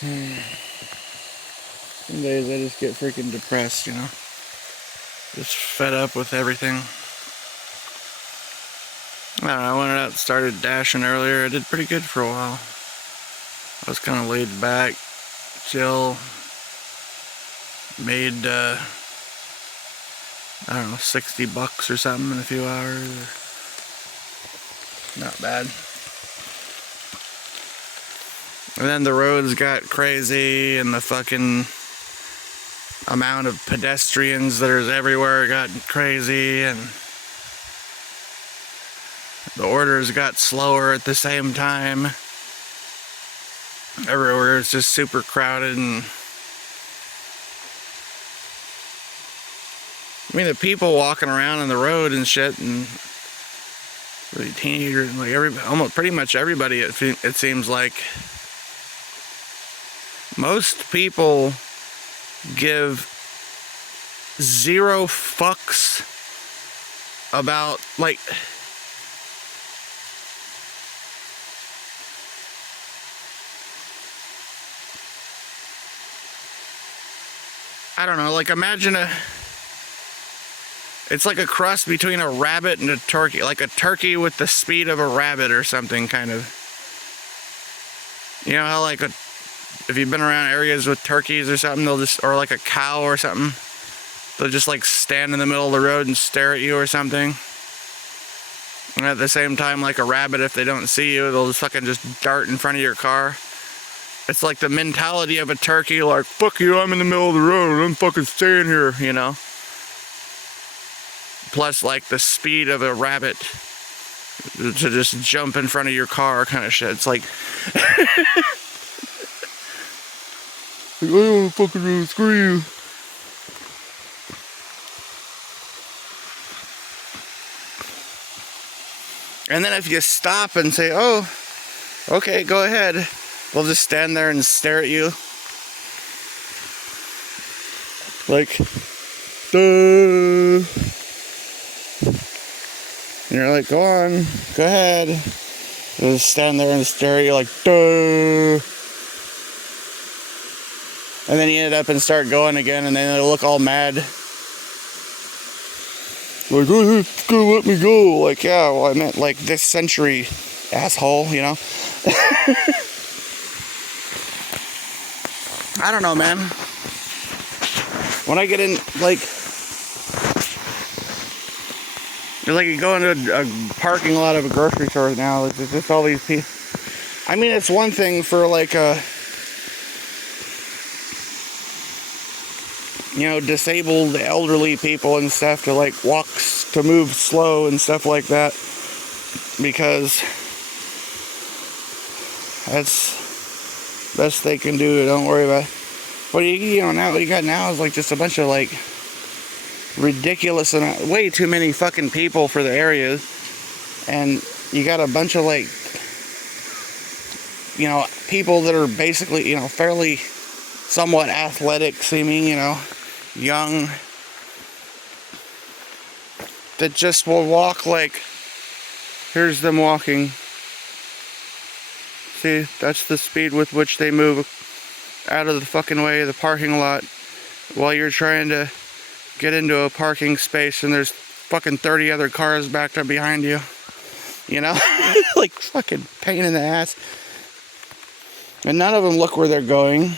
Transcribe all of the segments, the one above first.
Some days I just get freaking depressed, you know? Just fed up with everything. I don't know, I went out and started dashing earlier. I did pretty good for a while. I was kind of laid back, chill. Made, I don't know, $60 or something in a few hours. Not bad. And then the roads got crazy, and the fucking amount of pedestrians that is everywhere got crazy, and the orders got slower at the same time. Everywhere is just super crowded, and I mean the people walking around on the road and shit, and really teenagers, like almost pretty much everybody. It seems like most people give zero fucks about, like, I don't know, like imagine it's like a cross between a rabbit and a turkey, like a turkey with the speed of a rabbit or something, kind of. You know how, like, if you've been around areas with turkeys or something, they'll just, or like a cow or something, they'll just like stand in the middle of the road and stare at you or something. And at the same time, like a rabbit, if they don't see you, they'll just fucking just dart in front of your car. It's like the mentality of a turkey, like, fuck you, I'm in the middle of the road, I'm fucking staying here, you know? Plus, like, the speed of a rabbit to just jump in front of your car kind of shit. It's like, I don't want to fucking do, screw you. And then if you stop and say, oh, okay, go ahead, they'll just stand there and stare at you. Like, duh. And you're like, go on, go ahead. They'll just stand there and stare at you like, duh. And then you end up and start going again, and then they'll look all mad. Like, oh, it's gonna let me go. Like, yeah, well, I meant like this century, asshole, you know? I don't know, man. When I get in, like you go into a parking lot of a grocery store now, it's just all these people. I mean, it's one thing for like disabled elderly people and stuff to like to move slow and stuff like that, because that's the best they can do. Don't worry about it. But now what you got now is like just a bunch of like ridiculous and way too many fucking people for the areas, and you got a bunch of like people that are basically fairly somewhat athletic seeming, young, that just will walk like, here's them walking. See, that's the speed with which they move out of the fucking way of the parking lot while you're trying to get into a parking space and there's fucking 30 other cars backed up behind you. Like fucking pain in the ass. And none of them look where they're going.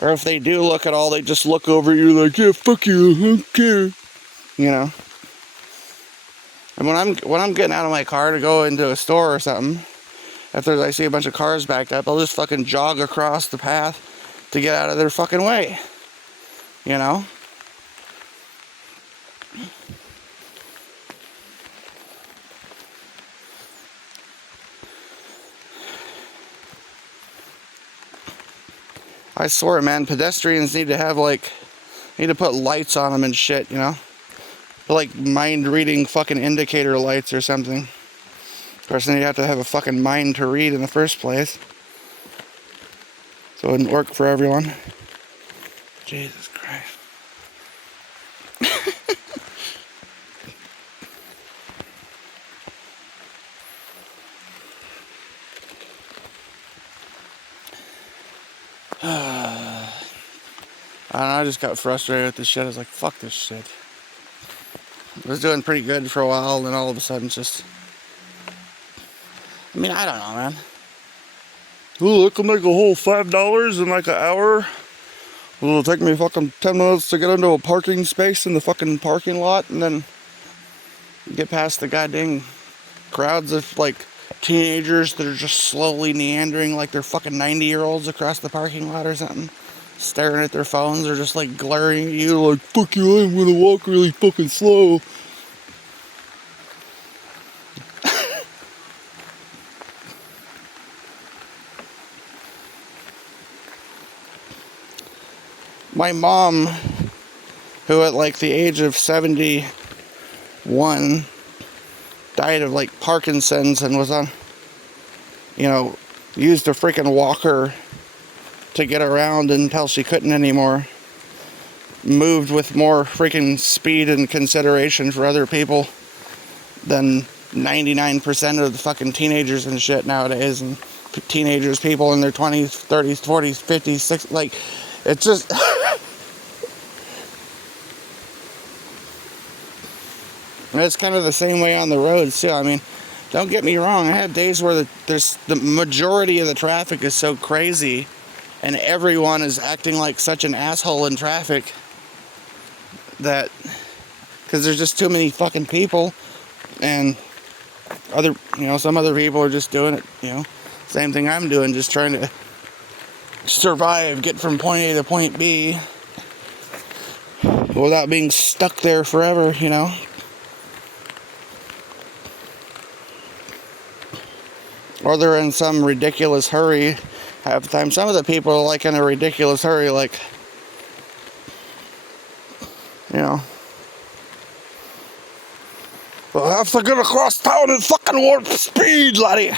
Or if they do look at all, they just look over at you like, yeah, fuck you, I don't care. And when I'm getting out of my car to go into a store or something, if I see a bunch of cars backed up, I'll just fucking jog across the path to get out of their fucking way. I swear, man, pedestrians need to put lights on them and shit, like mind-reading fucking indicator lights or something. Of course, then you have to have a fucking mind to read in the first place, so it wouldn't work for everyone. Jesus Christ. I don't know, I just got frustrated with this shit. I was like, fuck this shit. I was doing pretty good for a while, and then all of a sudden it's just... I mean, I don't know, man. Ooh, I can make a whole $5 in like an hour. It'll take me fucking 10 minutes to get into a parking space in the fucking parking lot, and then get past the goddamn crowds of like teenagers that are just slowly meandering like they're fucking 90-year-olds across the parking lot or something, staring at their phones or just like glaring at you like, fuck you, I'm gonna walk really fucking slow. My mom, who at like the age of 71 died of like Parkinson's and was on, used a freaking walker to get around until she couldn't anymore. Moved with more freaking speed and consideration for other people than 99% of the fucking teenagers and shit nowadays. And teenagers, people in their 20s, 30s, 40s, 50s, 60s, like, it's just... And it's kind of the same way on the roads too. I mean, don't get me wrong. I have days where the majority of the traffic is so crazy, and everyone is acting like such an asshole in traffic that because there's just too many fucking people, and some other people are just doing it. Same thing I'm doing, just trying to survive, get from point A to point B without being stuck there forever. Or they're in some ridiculous hurry half the time. Some of the people are like in a ridiculous hurry, like, I have to get across town in fucking warp speed, laddie.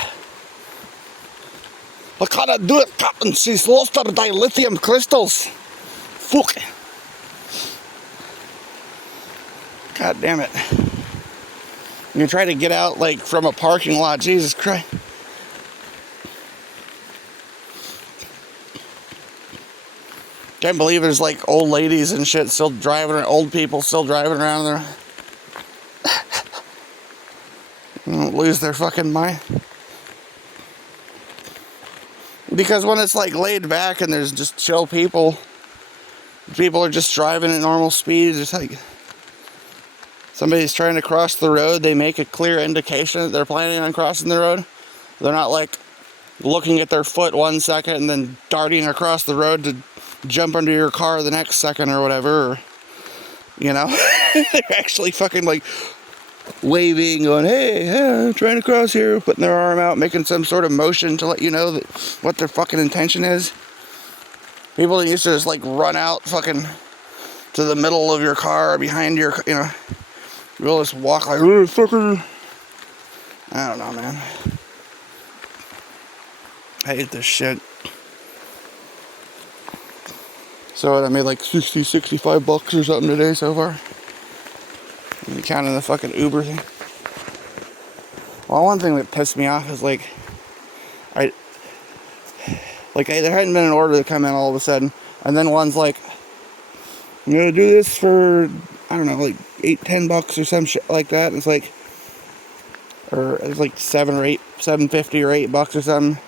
I can't do it, Captain. She's lost her dilithium crystals. Fuck. God damn it. You try to get out, like, from a parking lot. Jesus Christ. Can't believe there's like old ladies and shit still driving, old people still driving around there. Lose their fucking mind. Because when it's like laid back and there's just chill people are just driving at normal speed, just like somebody's trying to cross the road, they make a clear indication that they're planning on crossing the road. They're not like looking at their foot 1 second and then darting across the road to jump under your car the next second or whatever, or, they're actually fucking like waving, going, hey, I'm trying to cross here, putting their arm out, making some sort of motion to let you know that what their fucking intention is. People that used to just like run out fucking to the middle of your car, behind your, you'll just walk like, oh, fucker. I don't know, man. I hate this shit. So I made like $65 or something today so far. I'm counting the fucking Uber thing. Well, one thing that pissed me off is like there hadn't been an order to come in all of a sudden, and then one's like, I'm gonna do this for, I don't know, like $8-10 or some shit like that. And it's like, or it's like $750 or $8 or something.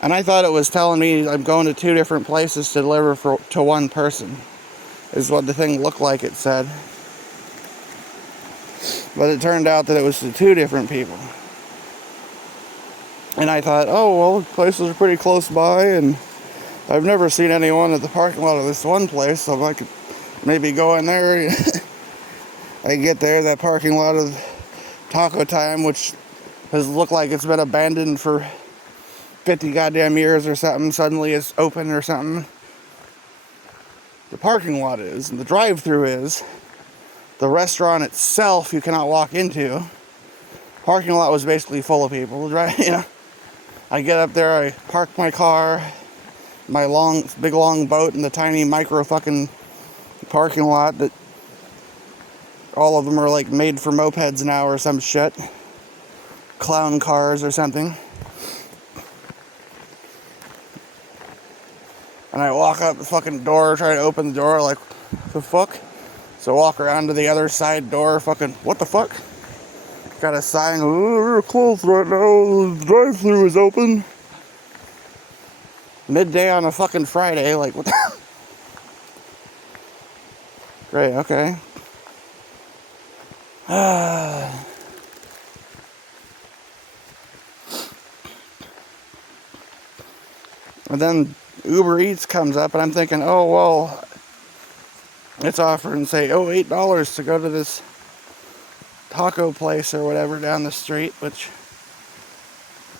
And I thought it was telling me I'm going to 2 different places to deliver to one person, is what the thing looked like it said. But it turned out that it was to 2 different people. And I thought, oh, well, places are pretty close by, and I've never seen anyone at the parking lot of this one place, so I could maybe go in there. I get there, that parking lot of Taco Time, which has looked like it's been abandoned for 50 goddamn years or something, suddenly it's open or something. The parking lot is, and the drive-thru is. The restaurant itself you cannot walk into. Parking lot was basically full of people. I get up there, I park my car, my big long boat in the tiny micro fucking parking lot that all of them are like made for mopeds now or some shit. Clown cars or something. And I walk out the fucking door, try to open the door, like, the fuck? So I walk around to the other side door, fucking, what the fuck? Got a sign, oh, we're closed right now, the drive-thru is open. Midday on a fucking Friday, like, what the? Great, okay. And then Uber Eats comes up, and I'm thinking, oh, well, it's offering, say, oh, $8 to go to this taco place or whatever down the street, which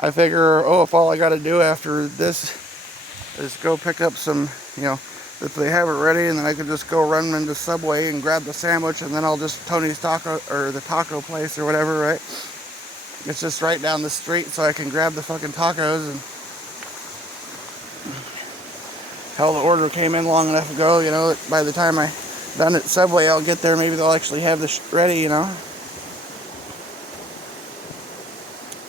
I figure, oh, if all I got to do after this is go pick up some, you know, if they have it ready, and then I could just go run into Subway and grab the sandwich, and then I'll just Tony's Taco, or the taco place or whatever, right? It's just right down the street, so I can grab the fucking tacos. And hell, the order came in long enough ago, you know, that by the time I done at Subway, I'll get there, maybe they'll actually have this ready, you know.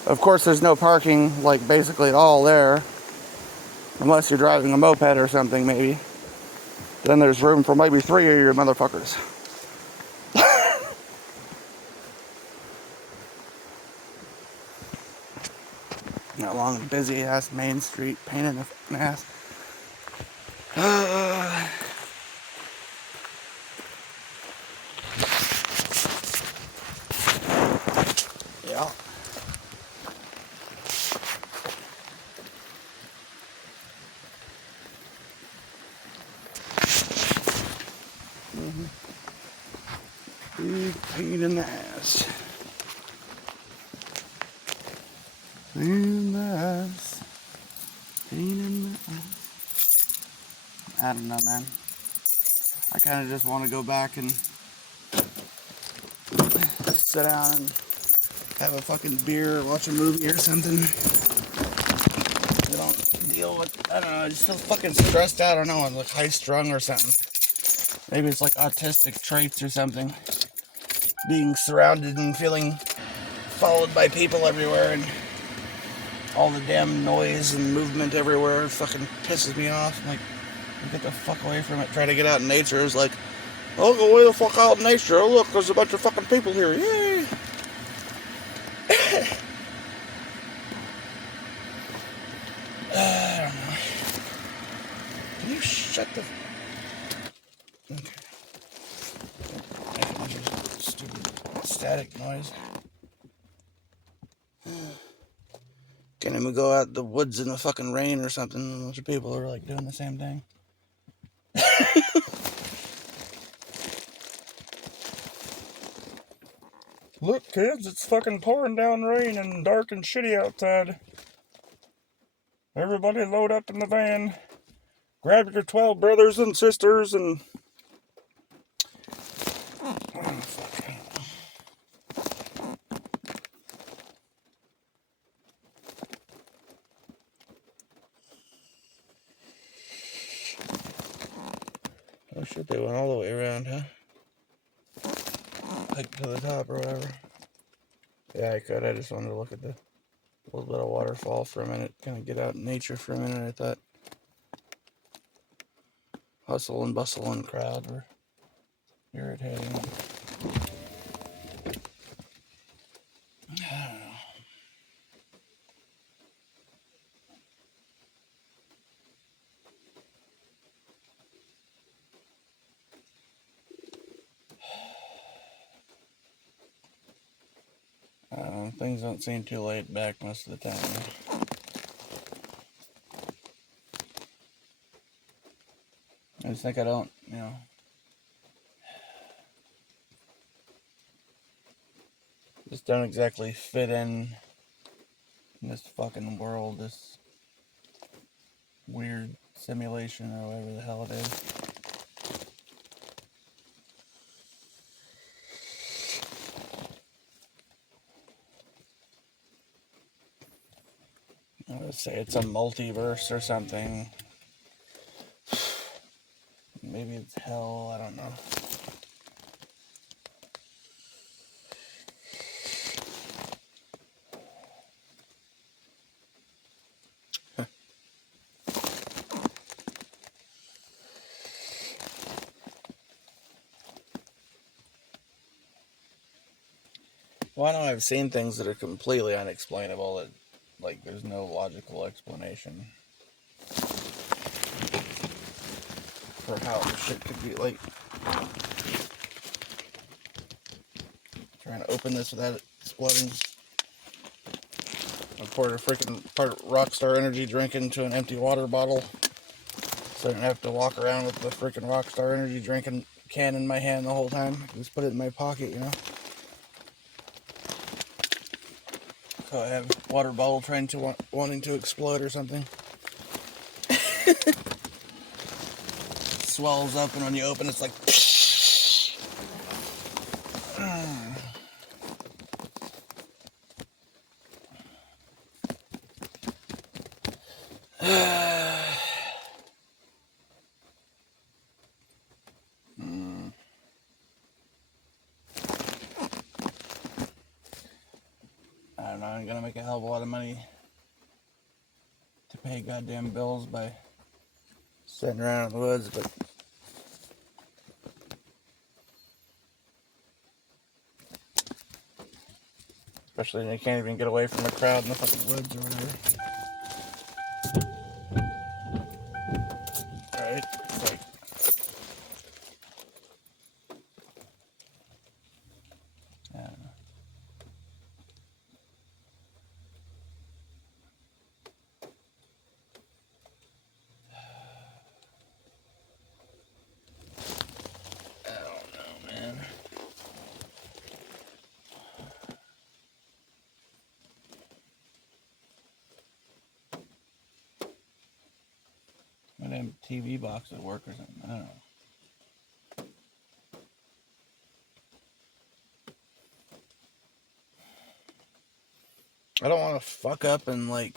Of course, there's no parking, like, basically at all there, unless you're driving a moped or something, maybe. Then there's room for maybe 3 of your motherfuckers. That long, busy-ass Main Street, pain in the fucking ass. Yeah. Big pain in the ass. Pain in the ass. Pain in the ass. I don't know, man. I kind of just want to go back and sit down and have a fucking beer, watch a movie or something. I don't deal with, I don't know, I'm still fucking stressed out. I don't know, I'm like high strung or something. Maybe it's like autistic traits or something. Being surrounded and feeling followed by people everywhere, and all the damn noise and movement everywhere fucking pisses me off. I'm like, get the fuck away from it. Try to get out in nature. It's like, I'll go way the fuck out in nature. Oh, look, there's a bunch of fucking people here. Yay! I don't know. Can you shut the... Okay. Stupid static noise. Can't even go out in the woods in the fucking rain or something. A bunch of people are like doing the same thing. Look, kids, it's fucking pouring down rain and dark and shitty outside. Everybody load up in the van. Grab your 12 brothers and sisters and... Oh, fuck. Oh shit, they went all the way around, huh? Like to the top or whatever. Yeah, I could. I just wanted to look at the little bit of waterfall for a minute. Kind of get out in nature for a minute, I thought. Hustle and bustle and crowd were irritating. I don't know. Things don't seem too laid back most of the time. I just think I don't, you know. Just don't exactly fit in this fucking world, this weird simulation or whatever the hell it is. I would say it's a multiverse or something. Maybe it's hell, I don't know. Well, I know I've seen things that are completely unexplainable, that, like, there's no logical explanation for how shit could be, like, trying to open this without it exploding. I poured a freaking part Rockstar Energy drink into an empty water bottle, so I didn't have to walk around with the freaking Rockstar Energy drinking can in my hand the whole time. Just put it in my pocket, you know? So I have water bottle trying to wanting to explode or something. Swells up, and when you open it's like I don't know, I'm gonna make a hell of a lot of money to pay goddamn bills by sitting around in the woods, but especially when you can't even get away from the crowd in the fucking woods or whatever. Right? It's like, I don't know. I don't know, man. My damn TV box at work or something. I don't know. I don't want to fuck up and, like,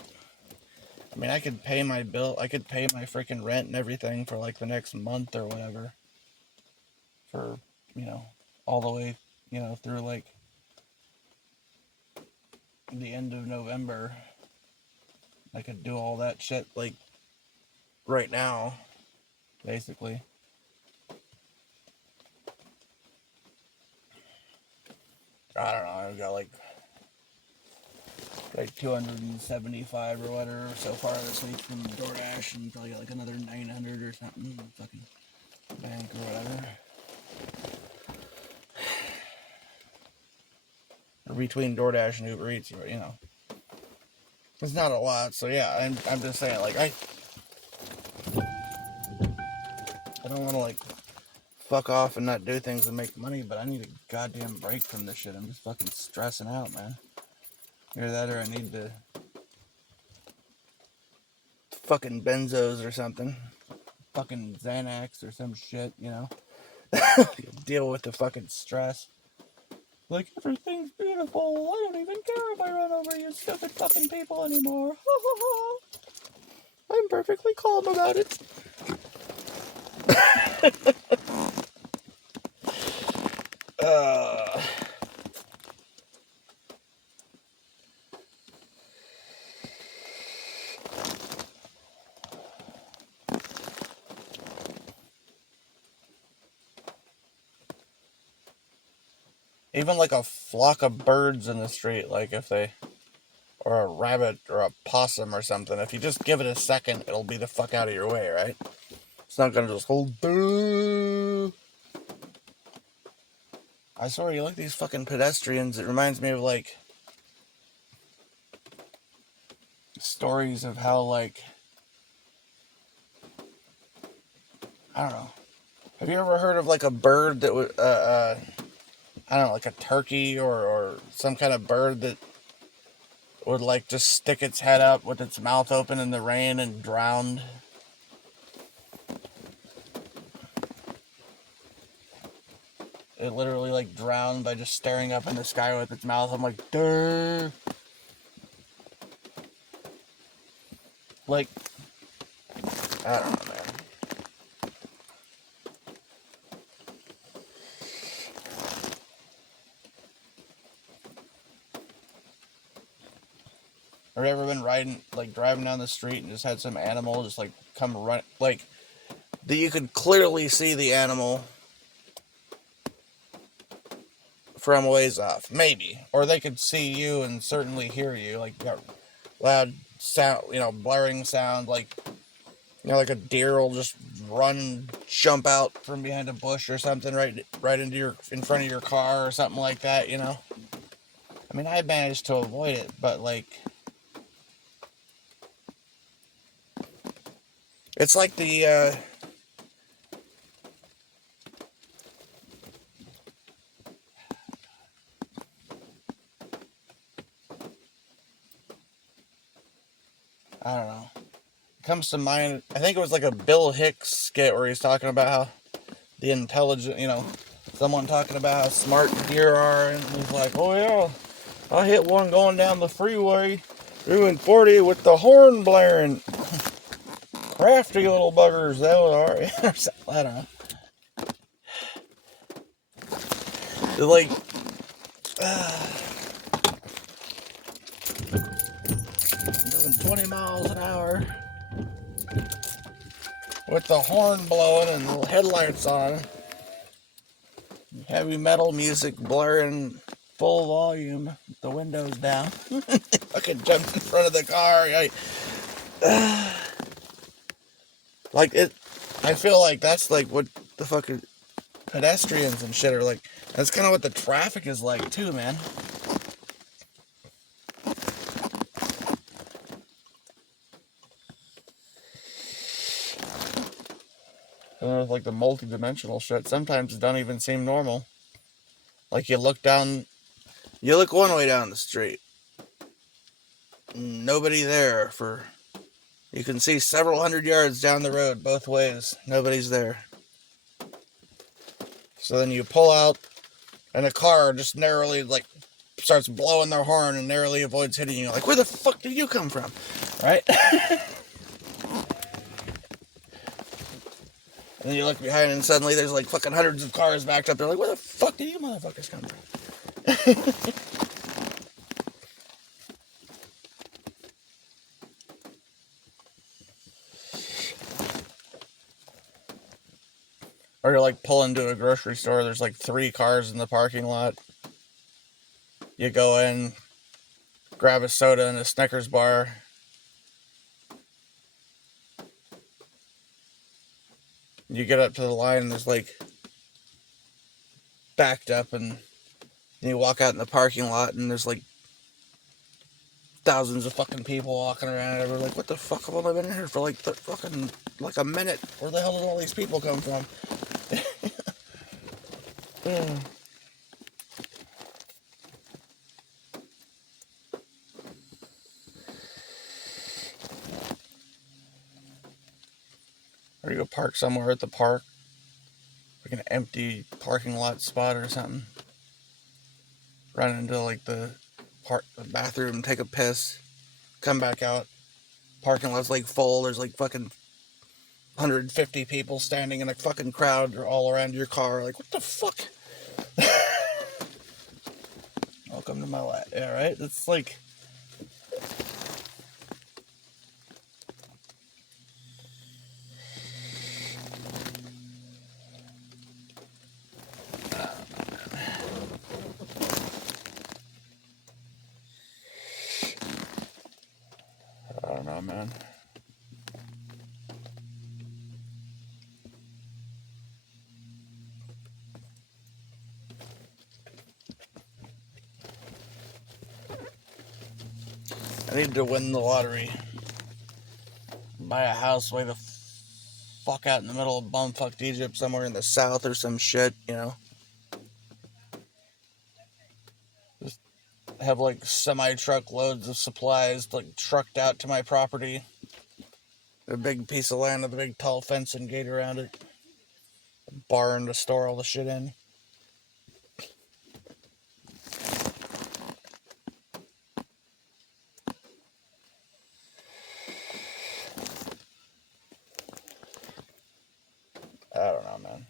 I mean, I could pay my bill, I could pay my freaking rent and everything for, like, the next month or whatever. For, you know, all the way, you know, through, like, the end of November. I could do all that shit, like, right now, basically. I don't know, I've got, like 275 or whatever so far this week from DoorDash, and probably got like another 900 or something in the fucking bank or whatever. Or between DoorDash and Uber Eats, you know. It's not a lot, so yeah, I'm just saying, like, I don't want to, like, fuck off and not do things and make money, but I need a goddamn break from this shit. I'm just fucking stressing out, man. Either that or I need to fucking benzos or something. Fucking Xanax or some shit, you know. Deal with the fucking stress. Like, everything's beautiful. I don't even care if I run over you stupid fucking people anymore. I'm perfectly calm about it. Even like a flock of birds in the street, like if they, or a rabbit or a possum or something, if you just give it a second, it'll be the fuck out of your way, right? It's not gonna just hold. I swear, you look at these fucking pedestrians, it reminds me of, like, stories of how, like, I don't know. Have you ever heard of, like, a bird that would, I don't know, like a turkey or some kind of bird that would, like, just stick its head up with its mouth open in the rain and drowned? It literally, like, drowned by just staring up in the sky with its mouth. I'm like, duh. Like, I don't know, man. Have you ever been driving down the street and just had some animal just, like, come run, like, that you could clearly see the animal from ways off, maybe, or they could see you and certainly hear you, like you got loud sound, blaring sound, like like a deer will just run, jump out from behind a bush or something, right in front of your car or something like that. I mean, I managed to avoid it, but like, it's like the I don't know. It comes to mind. I think it was like a Bill Hicks skit where he's talking about how the intelligent, someone talking about how smart deer are, and he's like, "Oh yeah, I hit one going down the freeway, doing 40 with the horn blaring. Crafty little buggers, those are." I don't know. They're like, doing 20 miles an hour with the horn blowing and the headlights on. Heavy metal music blaring full volume, the windows down. Fucking jumped in front of the car. Like it. I feel like that's like what the fucking pedestrians and shit are like. That's kind of what the traffic is like too, man. And with like the multi-dimensional shit, sometimes it don't even seem normal. Like you look one way down the street, nobody there for. You can see several hundred yards down the road both ways. Nobody's there. So then you pull out, and a car just narrowly like starts blowing their horn and narrowly avoids hitting you. Like, where the fuck did you come from? Right? And then you look behind and suddenly there's like fucking hundreds of cars backed up. They're like, where the fuck did you motherfuckers come from? Or you're like pulling to a grocery store. There's like 3 cars in the parking lot. You go in, grab a soda and a Snickers bar. You get up to the line and there's like backed up, and you walk out in the parking lot and there's like thousands of fucking people walking around. And we're like, what the fuck? I've only been in here for like fucking like a minute. Where the hell did all these people come from? Yeah. Or you go park somewhere at the park, like an empty parking lot spot or something. Run into like the bathroom, take a piss, come back out. Parking lot's like full. There's like fucking 150 people standing in a fucking crowd all around your car. Like, what the fuck? Welcome to my life. Yeah, right? It's like. I don't know, man. I need to win the lottery. Buy a house way the fuck out in the middle of bumfucked Egypt, somewhere in the south or some shit, Just have like semi-truck loads of supplies like trucked out to my property. A big piece of land with a big tall fence and gate around it. A barn to store all the shit in. I don't know, man.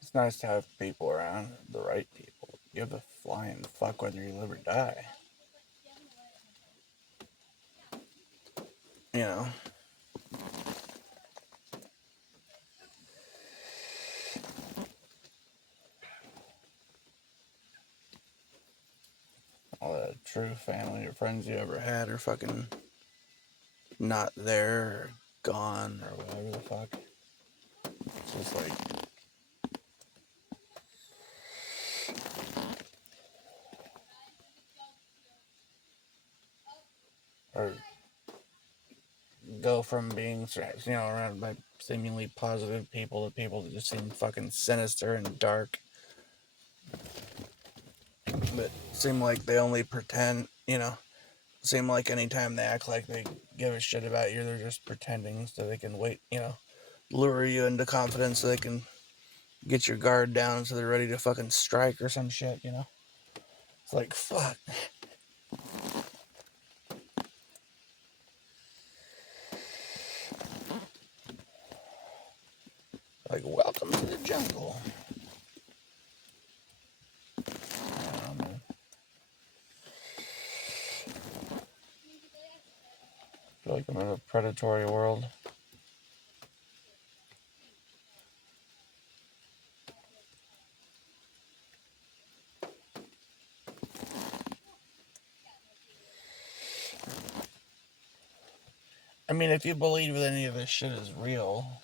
It's nice to have people around, the right people. give a flying fuck whether you live or die. You know? All the true family or friends you ever had are fucking not there or gone or whatever the fuck. It's just like, or go from being, you know, around by seemingly positive people to people that just seem fucking sinister and dark, but seem like they only pretend, you know, seem like anytime they act like they give a shit about you, they're just pretending so they can wait, you know, lure you into confidence so they can get your guard down so they're ready to fucking strike or some shit, you know? It's like, fuck. Like, welcome to the jungle. Man. I feel like I'm in a predatory world. I mean, if you believe that any of this shit is real,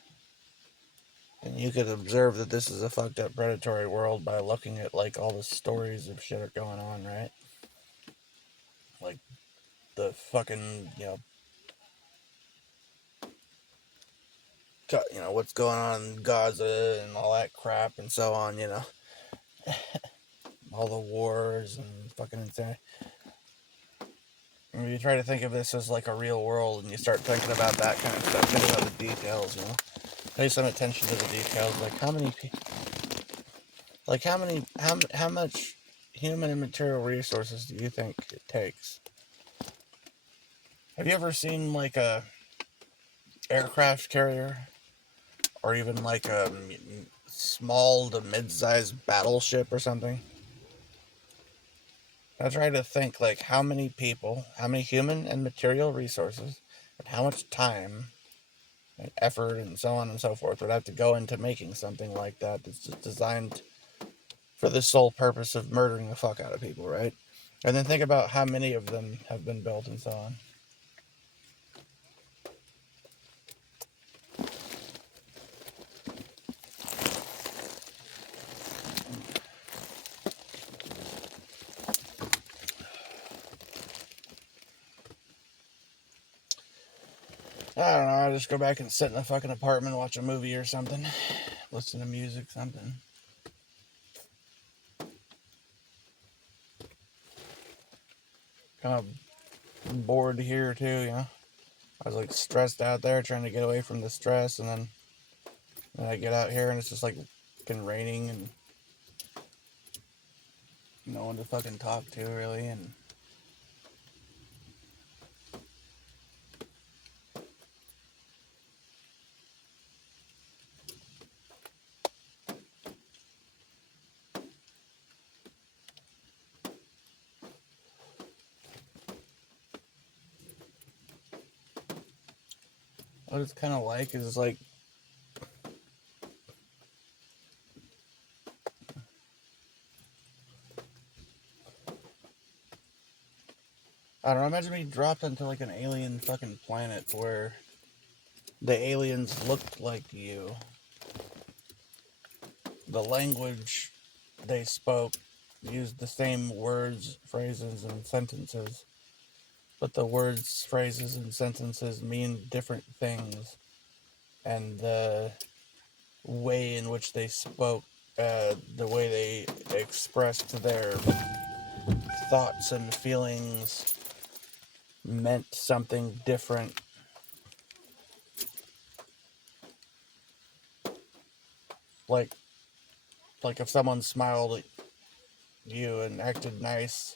and you could observe that this is a fucked up predatory world by looking at, like, all the stories of shit are going on, right? Like, the fucking, you know, what's going on in Gaza and all that crap and so on, you know? All the wars and fucking insane. When you try to think of this as like a real world and you start thinking about that kind of stuff, think about the details, you know? Pay some attention to the details, like how much human and material resources do you think it takes? Have you ever seen like a aircraft carrier or even like a small to mid-sized battleship or something? I try to think like how many people, how many human and material resources, and how much time and effort and so on and so forth would have to go into making something like that that's just designed for the sole purpose of murdering the fuck out of people, right? And then think about how many of them have been built and so on. I don't know, I'll just go back and sit in a fucking apartment, watch a movie or something, listen to music, something. Kind of bored here too, you know? I was like stressed out there trying to get away from the stress, and then I get out here and it's just like fucking raining and no one to fucking talk to really, and what it's kind of like is like I don't know, imagine being dropped into like an alien fucking planet where the aliens looked like you. The language they spoke used the same words, phrases, and sentences, but the words, phrases, and sentences mean different things, and the way in which they spoke, the way they expressed their thoughts and feelings meant something different. Like if someone smiled at you and acted nice,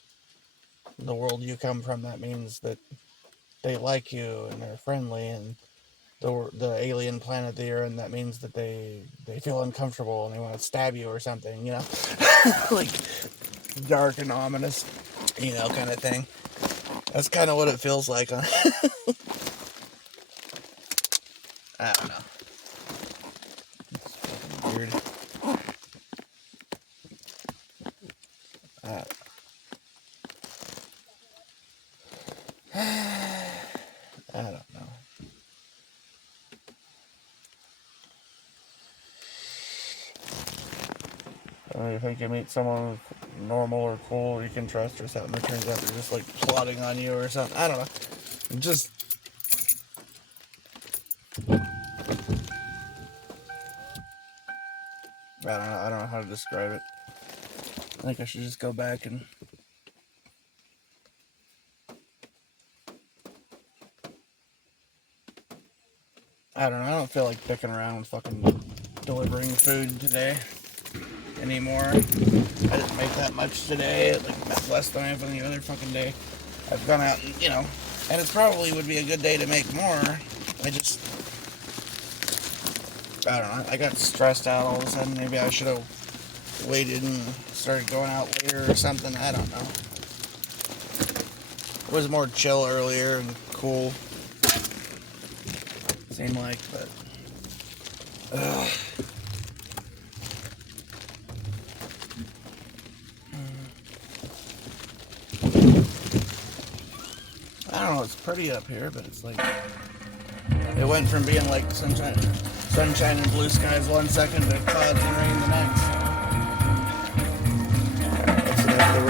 the world you come from, that means that they like you and they're friendly, and the alien planet that you're in, that means that they feel uncomfortable and they want to stab you or something, you know? Like, dark and ominous, you know, kind of thing. That's kind of what it feels like on. I don't know. It's fucking weird. I don't know. You think you meet someone normal or cool you can trust or something, it turns out they're just like plotting on you or something. I don't know. Just I don't know how to describe it. I think I should just go back and I don't know. I don't feel like picking around with fucking delivering food today anymore. I didn't make that much today, like less than I have any other fucking day. I've gone out and, you know, and it probably would be a good day to make more. I don't know, I got stressed out all of a sudden. Maybe I should have waited and started going out later or something. I don't know. It was more chill earlier and cool. Seemed like, but I don't know, it's pretty up here, but it's like it went from being like sunshine and blue skies one second to clouds and rain the next.